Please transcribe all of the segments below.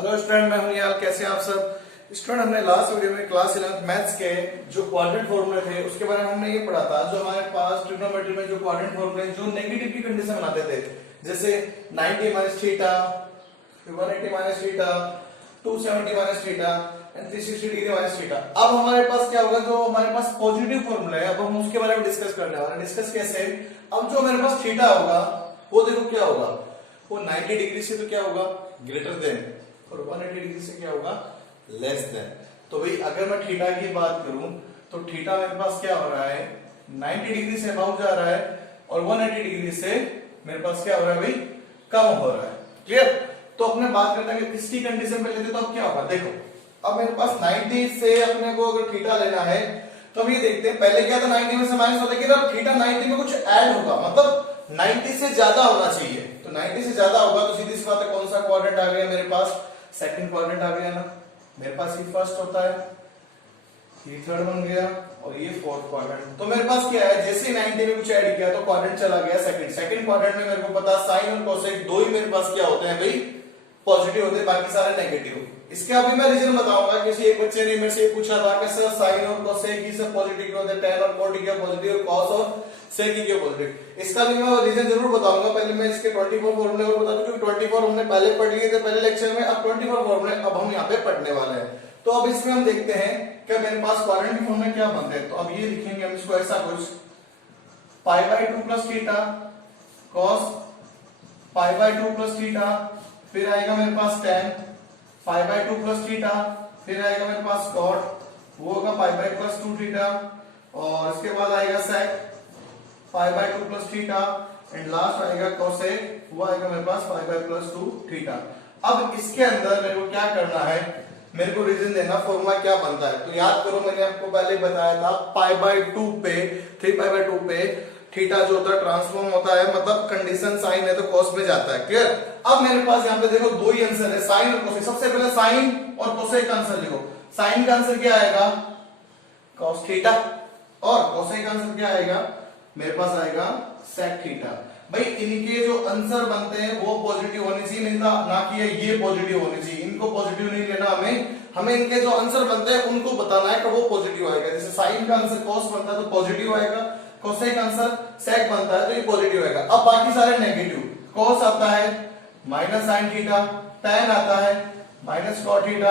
Hello student, मैं हूं निहाल। कैसे हैं आप सब स्टूडेंट? हमने लास्ट वीडियो में क्लास 11 मैथ्स के जो क्वाड्रेंट फॉर्मूले थे उसके बारे में हमने ये पढ़ा था। जो हमारे पास ट्रिग्नोमेट्री में जो क्वाड्रेंट फॉर्मूले जो नेगेटिव की कंडीशन बनाते थे, जैसे 90 minus theta, 180 minus theta, 270 minus theta and 360 degree minus theta. अब हमारे पास क्या होगा, जो हमारे पास पॉजिटिव फॉर्मूला है, अब हम उसके बारे में डिस्कस करने वाले हैं। डिस्कस कैसे? अब जो मेरे पास थीटा होगा वो देखो क्या होगा, वो 90 डिग्री से तो क्या होगा, ग्रेटर देन, और 180 डिग्री से क्या होगा, लेस देन। तो भाई अगर मैं थीटा की बात करूं तो थीटा मेरे पास क्या हो रहा है, 90 डिग्री से अबाउ जा रहा है और 180 डिग्री से मेरे पास क्या हो रहा है भाई, कम हो रहा है। क्लियर? तो अपने बात करते हैं कि इसकी कंडीशन पे लेते तो अब क्या होगा, देखो अब मेरे पास 90 से अपने को अगर थीटा लेना है तो हम ये देखते हैं, पहले क्या था 90 में से माइनस होता है, लेकिन अब थीटा 90 में कुछ ऐड होगा, मतलब 90 से ज्यादा होना चाहिए। तो 90 से ज्यादा होगा तो सीधी सी बात है, कौन सा क्वाड्रेंट आ गया मेरे पास, सेकंड क्वाड्रेंट आ गया ना। मेरे पास ये फर्स्ट होता है, ये थर्ड बन गया और ये फोर्थ क्वाड्रेंट। तो मेरे पास क्या है, जैसे 90 में कुछ ऐड किया तो क्वाड्रेंट चला गया सेकंड। सेकंड क्वाड्रेंट में मेरे को पता साइन और कोसेक दो ही मेरे पास क्या होते हैं भाई, पॉजिटिव होते हैं, बाकी सारे नेगेटिव। इसके अभी मैं रीजन बताऊंगा। किसी एक बच्चे ने मेरे से पूछा था कि सर साइन और कोसेक ये सब पॉजिटिव होते हैं, tan और cot क्या पॉजिटिव और cos और sec क्या पॉजिटिव। इसका भी मैं रीजन जरूर बताऊंगा। पहले मैं इसके 24 फॉर्मूले और बता दूं, क्योंकि 24 हमने पहले पढ़ लिए थे पहले लेक्चर में। अब 24 फॉर्मूले अब हम यहाँ पे पढ़ने वाले हैं। तो अब इसमें हम देखते हैं कि मेरे पास क्वाड्रेंट की फॉर्मूले क्या बनते हैं। तो अब ये लिखेंगे हम इसको ऐसा कुछ, π/2 plus theta cos π/2 plus theta, फिर आएगा मेरे पास tan π/2 प्लस थीटा, फिर आएगा मेरे पास cot, वो होगा π/2 थीटा, और इसके बाद आएगा sec π/2 plus theta, and last आएगा cosec, वो आएगा मेरे पास π/2 थीटा। अब इसके अंदर मेरे को क्या करना है, मेरे को रीजन देना, फॉर्मूला क्या बनता है। तो याद करो, मैंने आपको पहले बताया था π/2 पे 3π/2 पे थीटा जो होता है ट्रांसफॉर्म होता है, मतलब कंडीशन साइन है तो cos में जाता है। क्लियर? अब मेरे पास यहाँ पे देखो दो ही आंसर है, साइन और कोसेक। सबसे पहले साइन और कोसेक का आंसर लिखो। साइन का आंसर क्या आएगा, cos थीटा, और कोसेक का आंसर क्या आएगा, मेरे पास आएगा sec थीटा। भाई इनके जो आंसर बनते हैं वो पॉजिटिव होने चाहिए, नहीं ना कि ये पॉजिटिव होने चाहिए। इनको पॉजिटिव नहीं लेना हमें इनके जो आंसर बनते हैं उनको बताना है कि वो पॉजिटिव आएगा। जैसे साइन का आंसर cos बनता है तो पॉजिटिव आएगा, कोसेक आंसर sec बनता है तो ये पॉजिटिव आएगा। अब बाकी सारे नेगेटिव, cos आता है माइनस साइन थीटा, tan आता है माइनस cot थीटा,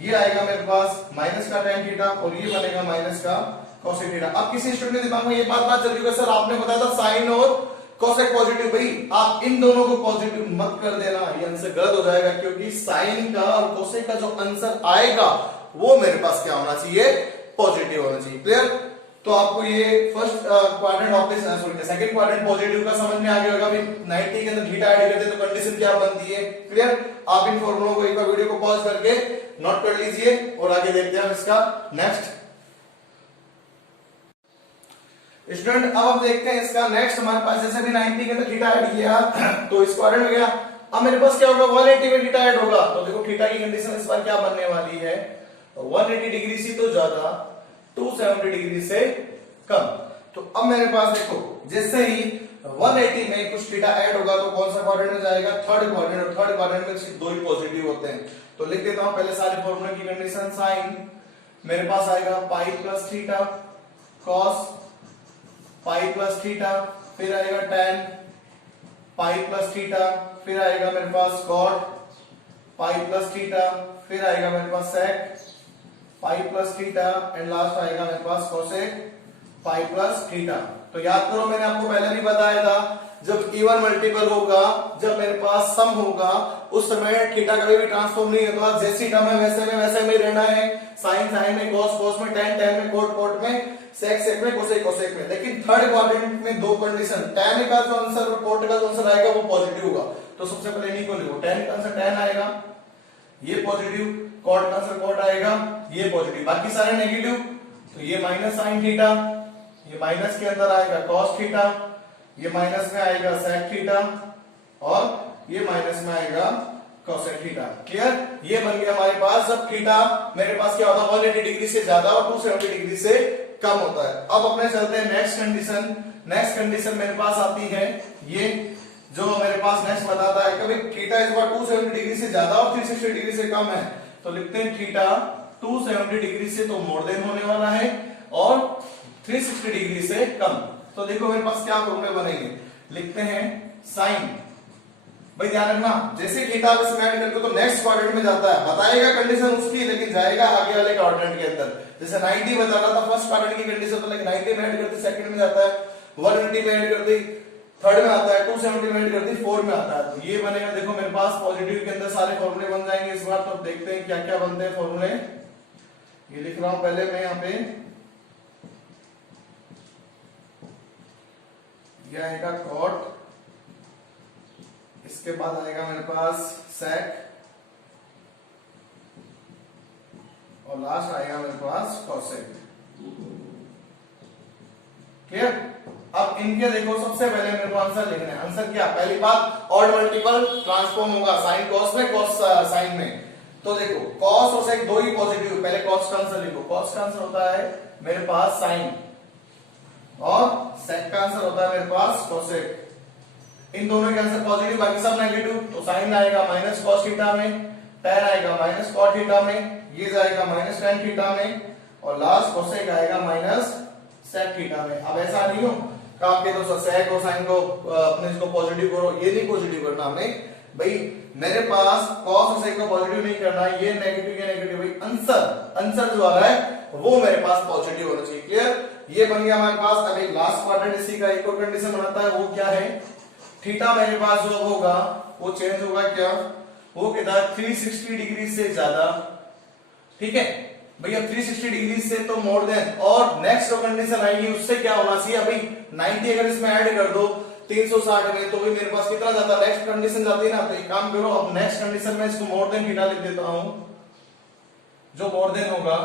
ये आएगा मेरे पास माइनस का tan थीटा, और ये बनेगा माइनस का कोसेक थीटा। अब किसी स्टूडेंट के दिमाग में ये बात ना चल रही है सर आपने बताया था साइन और कोसेक पॉजिटिव, भाई आप इन दोनों को पॉजिटिव मत कर देना, ये आंसर गलत हो जाएगा, क्योंकि साइन का और कोसेक का जो आंसर आएगा वो मेरे पास क्या होना चाहिए, पॉजिटिव होना चाहिए। क्लियर? तो आपको ये first quadrant of this sorry second quadrant positive का समझ में आ गया होगा। अभी 90 के अंदर थीटा ऐड करते तो कंडीशन क्या बनती है। क्लियर? आप इन फॉर्मूलों को एक बार वीडियो को पॉज करके नोट कर लीजिए और आगे देखते हैं हम इसका नेक्स्ट। स्टूडेंट अब हम देखते हैं इसका नेक्स्ट। हमारे पास जैसे भी 90 के अंदर थीटा ऐड किया तो इस क्वाड्रेंट में गया। अब मेरे पास क्या होगा, 180 में थीटा ऐड होगा। तो देखो थीटा की कंडीशन इस बार क्या बनने वाली है, 180 डिग्री से तो ज्यादा, 270 डिग्री से कम। तो अब मेरे पास देखो जैसे ही 180 में कुछ थीटा ऐड होगा तो कौन सा क्वाड्रेंट में जाएगा, थर्ड क्वाड्रेंट, और थर्ड क्वाड्रेंट में सिर्फ दो ही पॉजिटिव होते हैं। तो लिख देता हूं पहले सारे फॉर्मूले की कंडीशन। साइन मेरे पास आएगा पाई plus theta, cos pi plus theta, फिर आएगा tan पाई प्लस थीटा, फिर आएगा मेरे पास cot पाई प्लस थीटा, फिर आएगा मेरे पास sec pi plus theta, and last आएगा मेरे पास कोसेक पाई प्लस थीटा। तो याद करो मैंने आपको पहले भी बताया था, जब इवन मल्टीपल होगा, जब मेरे पास सम होगा, उस समय थीटा कभी भी ट्रांसफॉर्म नहीं होता। जैसी टर्म है वैसे में रहना है। साइन साइन में, cos cos में, tan tan में, cot cot में, sec sec में, कोसेक कोसेक में। लेकिन थर्ड क्वाड्रेंट में दो कंडीशन, tan का जो आंसर और cot का जो आंसर आएगा वो पॉजिटिव होगा। तो सबसे पहले इन्हीं को लिखो, tan का आंसर tan आएगा, ये पॉजिटिव, cot का आंसर cot आएगा, ये पॉजिटिव, बाकी सारे नेगेटिव। तो ये माइनस साइन थीटा, ये माइनस के अंदर आएगा cos थीटा, ये माइनस में आएगा sec थीटा, और ये माइनस में आएगा कोसेक थीटा। क्लियर? ये बन गया हमारे पास। जब थीटा मेरे पास क्या होता है, 180 डिग्री से ज्यादा और 270 डिग्री से कम होता है। अब अपने चलते हैं नेक्स्ट कंडीशन। नेक्स्ट कंडीशन मेरे पास आती है ये जो मेरे पास नेक्स्ट बताता है कभी थीटा इज 270 डिग्री से ज्यादा और 360 डिग्री से कम है, तो लिखते हैं थीटा 270 डिग्री से तो मोर देन होने वाला है और 360 डिग्री से कम। तो देखो मेरे पास क्या फॉर्मूले बनेंगे, लिखते हैं साइन, भाई ध्यान रखना जैसे थीटा आप इसमें ऐड करते हो तो नेक्स्ट क्वाड्रेंट में जाता है, बताएगा कंडीशन उसकी लेकिन जाएगा आगे वाले क्वाड्रेंट के अंदर। जैसे 90 बता रहा था फर्स्ट क्वाड्रेंट की कंडीशन, तो लेकिन 90 में ऐड करते सेकंड में जाता है, 180 में ऐड करते थर्ड में आता है, 270 में ऐड करते फोर्थ में आता है। तो ये बनेगा, देखो मेरे पास पॉजिटिव के अंदर सारे फॉर्मूले बन जाएंगे इस बार। तो देखते हैं क्या क्या बनते हैं फॉर्मूले। ये लिख रहा हूं पहले मैं यहाँ पे, यह आएगा कॉट, इसके बाद आएगा मेरे पास सेक और लास्ट आएगा मेरे पास कॉसेक। क्लियर? अब इनके देखो सबसे पहले मेरे को आंसर लिखना है। आंसर क्या, पहली बात ऑड मल्टीपल ट्रांसफॉर्म होगा साइन कॉस में, कॉस साइन में। तो देखो कॉस और सेक दो ही पॉजिटिव, पहले कॉस का आंसर लिखो। कॉस का आंसर होता है मेरे पास साइन और सेक का आंसर होता है मेरे पास कॉसेक। इन दोनों के आंसर पॉजिटिव, बाकी सब नेगेटिव। तो साइन आएगा माइनस कॉस थीटा में, टेन आएगा माइनस कॉट थीटा में, ये जाएगा माइनस टेन थीटा में और लास्ट कोसेक आएगा माइनस सेक थीटा में। अब ऐसा नहीं हो कि आपके तो सेक और साइन को अपने इसको पॉजिटिव करो, ये नहीं पॉजिटिव करना हमने भाई। मेरे पास कॉस और सेक को पॉजिटिव नहीं करना है, ये नेगेटिव भाई। आंसर जो आ रहा है वो मेरे पास पॉजिटिव होना चाहिए। क्लियर? ये बन गया हमारे पास। अब एक लास्ट क्वाड्रेंट इसी का एक और कंडीशन बनाता है, वो क्या है, थीटा मेरे पास जो होगा वो चेंज होगा क्या, वो कहता है 360 डिग्री से ज्यादा। ठीक है भैया, 360 डिग्री से तो मोर देन, और नेक्स्ट जो कंडीशन आएगी उससे क्या होना चाहिए, अभी 90 अगर इसमें ऐड कर दो 360 में तो भी मेरे पास कितना जाता है, नेक्स्ट कंडीशन जाती है ना। तो एक काम करो, अब नेक्स्ट कंडीशन में इसको मोर देन थीटा लिख देता हूं, जो मोर देन होगा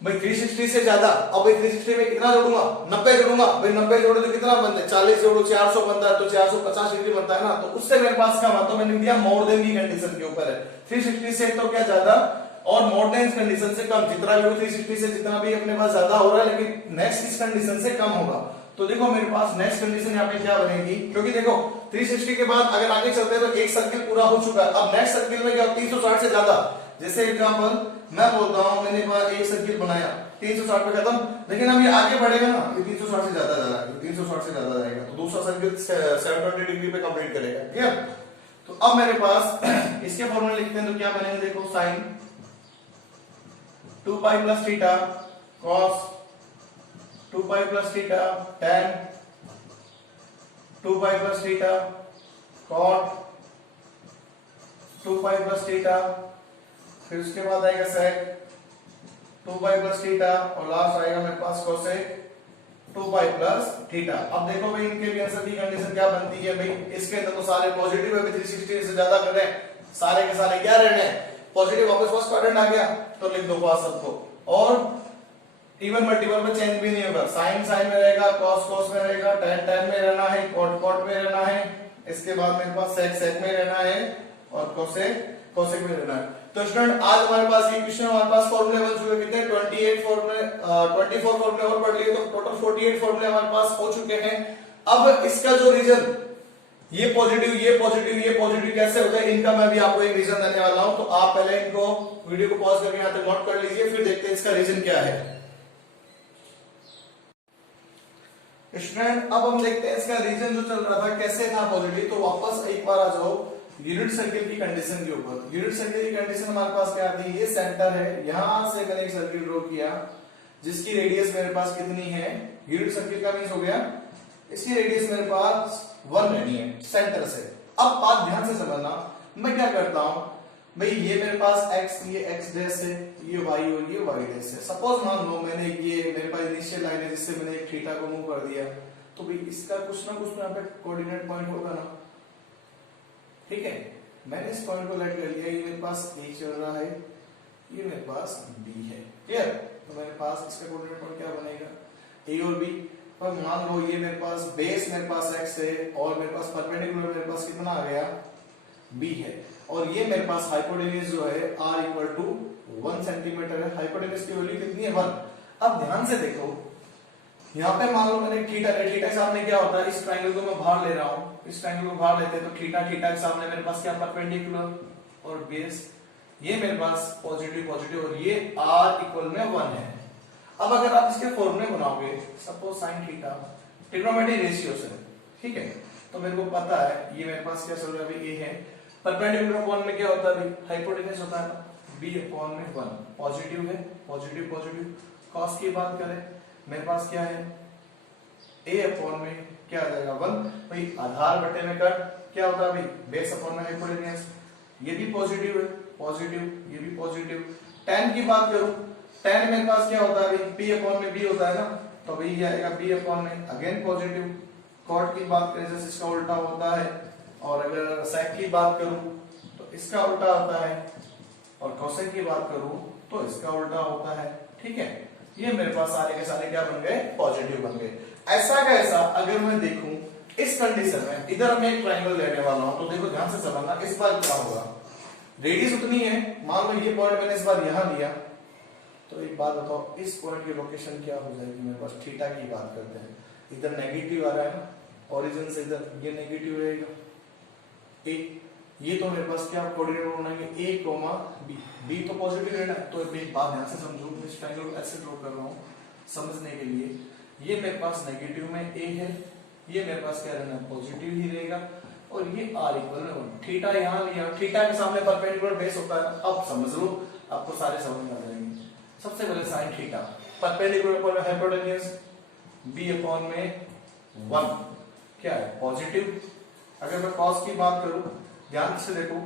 भाई 360 से ज्यादा। अब भाई 360 में कितना जोड़ूंगा, 90 जोड़ूंगा भाई। 90 जोड़ो तो कितना बनता है, 40 जोड़ो 400 बनता है, तो 450 डिग्री बनता है ना। तो उससे मेरे पास क्या हुआ, तो मैंने दिया मोर देन की कंडीशन के ऊपर है। 360 से तो क्या ज्यादा और मोर देन कंडीशन से कम, जितना भी 360 से जितना भी अपने पास ज्यादा हो रहा है, लेकिन नेक्स्ट इस कंडीशन से कम होगा। तो देखो मेरे पास नेक्स्ट कंडीशन यहाँ पे क्या बनेगी, क्योंकि देखो 360 के बाद अगर आगे चलते हैं तो एक सर्किल पूरा हो चुका है। अब नेक्स्ट सर्किल में क्या, 360 से ज्यादा। जैसे एग्जांपल मैं बोलता हूं, मैंने एक सर्किल बनाया 360 पे खत्म, लेकिन अब ये आगे बढ़ेगा ना, ये 360 से ज्यादा जा रहा है, 360 से ज्यादा जाएगा तो दूसरा सर्किल 720 डिग्री पे कंप्लीट करेगा। ठीक है? तो अब मेरे पास इसके फॉर्मूले लिखते हैं, तो क्या बनेंगे, देखो sine 2 pi plus theta cos 2 pi plus theta tan 2 pi plus theta cot 2 pi plus theta, फिर उसके बाद आएगा सेक 2 पाई प्लस थीटा और लास्ट आएगा मेरे पास कोसेक 2 पाई प्लस थीटा। अब देखो भाई इनके भी आंसर की कंडीशन क्या बनती है भाई, इसके अंदर तो सारे पॉजिटिव है, 360 से ज्यादा कर रहे हैं, सारे के सारे क्या रहने हैं पॉजिटिव। वापस फर्स्ट क्वाड्रेंट आ गया तो लिख दो पास सबको, और इवन मल्टीपल में चेंज भी नहीं होगा। साइन साइन में रहेगा, कॉस कॉस में रहेगा, tan tan में रहना है, कॉट कॉट में रहना है, इसके बाद मेरे पास सेक सेक में रहना है और कोसेक कोसेक में रहना है। तो स्टूडेंट आज हमारे पास ये क्वेश्चन, हमारे पास फॉर्मूले बन चुके कितने, 24 फॉर्मूले और पढ़ लिए, तो टोटल 48 फॉर्मूले हमारे पास हो चुके हैं। अब इसका जो रीजन, ये पॉजिटिव ये पॉजिटिव ये पॉजिटिव कैसे होता है, इनका मैं भी आपको एक रीजन देने वाला हूं। तो आप पहले इनको वीडियो को पॉज करके यहां तक नोट कर लीजिए, फिर देखते हैं इसका रीजन क्या है। स्टूडेंट अब हम देखते हैं इसका रीजन जो चल रहा था कैसे था पॉजिटिव। तो वापस एक बार आ जाओ यूनिट सर्किल की कंडीशन के ऊपर। यूनिट सर्किल की कंडीशन हमारे पास क्या आती है, ये सेंटर है, यहां से मैंने एक सर्किल ड्रॉ किया जिसकी रेडियस मेरे पास कितनी है, यूनिट सर्किल का मींस हो गया इसकी रेडियस मेरे पास 1 रहनी है सेंटर से। अब बात ध्यान से समझना, मैं क्या करता हूं भाई, ये मेरे पास x, ये x डैश है, ये y और ये y डैश है। सपोज मान लो मैंने ये मेरे पास इनिशियल लाइन है जिससे मैंने एक थीटा को मूव कर दिया, तो भाई इसका कुछ ना कुछ तो यहाँ पे कोऑर्डिनेट पॉइंट होगा ना। ठीक है, मैंने इस पॉइंट को लेट कर लिया, ये मेरे पास a चल रहा है, ये मेरे पास b है। क्लियर? तो मेरे पास इसका कोऑर्डिनेट पॉइंट क्या बनेगा, a और b। पर मान लो ये मेरे पास बेस मेरे पास x है और मेरे पास परपेंडिकुलर मेरे पास कितना आ गया b है, और ये मेरे पास हाइपोटेन्यूज जो है r इक्वल टू 1 सेंटीमीटर है। हाइपोटेन्यूज की वैल्यू कितनी है 1। अब ध्यान से देखो, यहाँ पे मान लो मैंने थीटा ले, थीटा के सामने क्या होता है, इस ट्रायंगल को मैं बाहर ले रहा हूँ, इस ट्रायंगल को बाहर लेते हैं तो थीटा थीटा के सामने मेरे पास क्या परपेंडिकुलर और बेस, ये मेरे पास पॉजिटिव पॉजिटिव और ये r इक्वल में 1 है। अब अगर आप इसके फॉर्मूले बनाओगे suppose sin theta trigonometric ratio से, ठीक है, तो मेरे को पता है ये मेरे पास क्या चल रहा है अभी, a है, परपेंडिकुलर अपॉन में क्या होता है अभी, हाइपोटेन्यूज होता है ना, b अपॉन में 1, पॉजिटिव है, पॉजिटिव पॉजिटिव, cos की बात करें मेरे पास क्या है, a अपॉन में क्या आ जाएगा 1, भाई आधार बटे में कट क्या होता है भाई, बेस अपॉन में हाइपोटेन्यूज, ये भी पॉजिटिव है, पॉजिटिव, ये भी पॉजिटिव। tan की बात करूं, tan मेरे पास क्या होता है भाई, p अपॉन में b होता है ना, तो भाई ये आएगा b अपॉन में अगेन पॉजिटिव। cot की बात करें जैसे इसका उल्टा होता है, और अगर sec की बात करूं तो इसका उल्टा होता है, और cosec की बात करूं तो इसका उल्टा होता है, ठीक है। ये मेरे पास सारे के सारे क्या बन गए, पॉजिटिव बन गए। ऐसा का ऐसा अगर मैं देखूं इस कंडीशन में, इधर मैं एक ट्रायंगल लेने वाला हूं, तो देखो ध्यान से समझना, इस बार क्या होगा, रेडियस उतनी है, मान लो ये पॉइंट मैंने इस बार यहां लिया, तो एक बात बताओ इस पॉइंट की लोकेशन क्या हो जाएगी मेरे पास, थीटा की बात करते हैं, इधर नेगेटिव आ रहा है ना, ओरिजिन से इधर ये नेगेटिव रहेगा, ये तो मेरे पास क्या कोऑर्डिनेट बनाएंगे a, b, b तो पॉजिटिव रहना है, तो एक बात ध्यान से समझो, मैं इस ट्रायंगल को ऐसे ड्रॉ कर रहा हूं समझने के लिए, ये मेरे पास नेगेटिव में a है, ये मेरे पास क्या रहना है, पॉजिटिव ही रहेगा, और ये r इक्वल में 1, थीटा यहां लिया, थीटा के सामने परपेंडिकुलर बेस होता है, अब समझ लो आपको सारे समझ में आ जाएंगे। सबसे पहले sin थीटा परपेंडिकुलर पर हाइपोटेन्यूज b अपॉन में 1 क्या है, पॉजिटिव। अगर मैं cos की बात करूं ध्यान से देखो,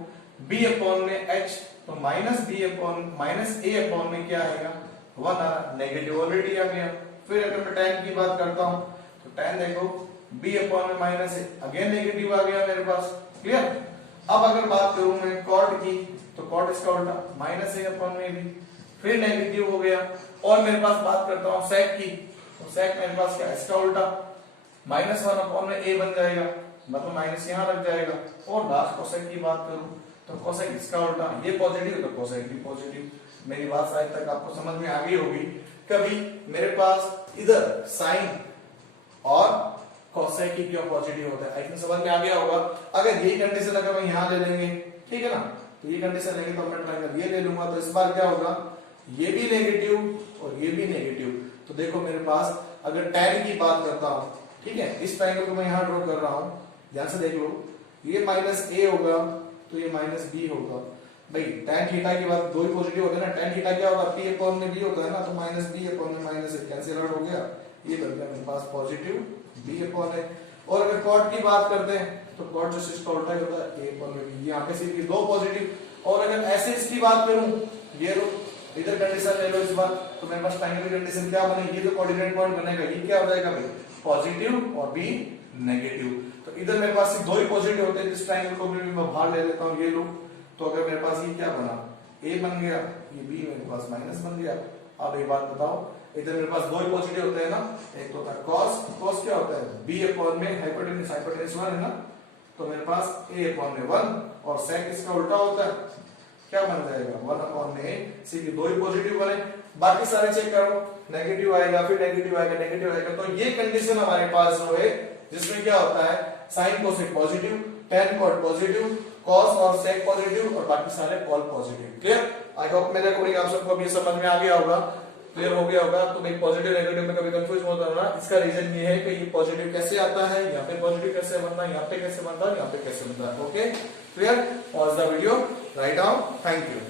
b अपॉन में h, तो minus b upon minus a upon में क्या आएगा 1 आ रहा, नेगेटिव ऑलरेडी आ गया। फिर अगर मैं tan की बात करता हूं तो tan देखो b अपॉन में माइनस a, अगेन नेगेटिव आ गया मेरे पास, क्लियर। अब अगर बात करूं मैं cot की, तो cot इसका उल्टा माइनस a अपॉन में b, फिर नेगेटिव हो गया। और मेरे पास बात करता हूं sec की, तो sec मेरे पास क्या है, इसका उल्टा -1 अपॉन में a बन जाएगा, मतलब माइनस यहां लग जाएगा। और लास्ट कोसेक की बात करूं तो कोसेक इसका उल्टा, ये पॉजिटिव तो कोसेक भी पॉजिटिव। मेरी बात शायद तक आपको समझ में आ गई होगी। कभी मेरे पास इधर साइन और कोसेक की क्या पॉजिटिव होता है, आई थिंक समझ में आ गया होगा। अगर यही कंडीशन अगर हम यहां ले लेंगे, ठीक है ना, तो ये कंडीशन लेंगे तो मैं ट्रायंगल ये ले लूंगा, तो इस बार क्या होगा, ये भी नेगेटिव और ये भी नेगेटिव। तो देखो मेरे पास अगर tan की बात करता हूं, ठीक है, इस ट्रायंगल को मैं यहां ड्रॉ कर रहा हूं, ध्यान से देख लो, ये माइनस a होगा तो ये माइनस b होगा। भाई tan थीटा की बात, दो ही पॉजिटिव होते हैं ना, tan थीटा क्या होगा, p अपॉन में b होता है ना, तो माइनस b अपॉन में माइनस a कैंसिल आउट हो गया, ये बन गया मेरे पास पॉजिटिव b अपॉन a। और अगर cot की बात करते हैं तो cot जो इसका उल्टा ही होता है, a अपॉन में b, यहाँ पे सिर्फ दो पॉजिटिव। और अगर ऐसे इसकी बात करूं, ये लो इधर कंडीशन ले लो इस बार, तो मेरे पास ट्रायंगल की कंडीशन क्या बनेगी, ये जो कोऑर्डिनेट पॉइंट बनेगा ये क्या हो जाएगा भाई, पॉजिटिव और b नेगेटिव। तो इधर मेरे पास सिर्फ दो ही पॉजिटिव होते हैं, इस ट्रायंगल को भी मैं बाहर ले लेता हूं, ये लो, तो अगर मेरे पास ये क्या बना, a बन गया, ये b मेरे पास माइनस बन गया। अब एक बात बताओ, इधर मेरे पास दो ही पॉजिटिव होते हैं ना, एक तो होता है cos, cos क्या होता है, b अपॉन में हाइपोटेन्यूज, हाइपोटेन्यूज 1 है ना, तो मेरे पास a अपॉन में 1, और sec इसका उल्टा होता है, क्या बन जाएगा 1 अपॉन में a, सिर्फ दो ही पॉजिटिव बने, बाकी सारे चेक करो, नेगेटिव आएगा, फिर नेगेटिव आएगा, नेगेटिव आएगा। तो ये कंडीशन हमारे पास जो है, जिसमें क्या होता है sin cosec positive, tan cot positive, cos और sec पॉजिटिव, और बाकी सारे all positive. Clear? I hope मेरे अकॉर्डिंग आप सबको अभी समझ में आ गया होगा, क्लियर हो गया होगा। तो भाई पॉजिटिव नेगेटिव में कभी कंफ्यूज मत होना, इसका रीजन ये है कि ये पॉजिटिव कैसे आता है, यहाँ पे पॉजिटिव कैसे बनता है, यहाँ पे कैसे बनता है, यहाँ पे कैसे बनता है। Okay clear? Pause the video, write down, thank you.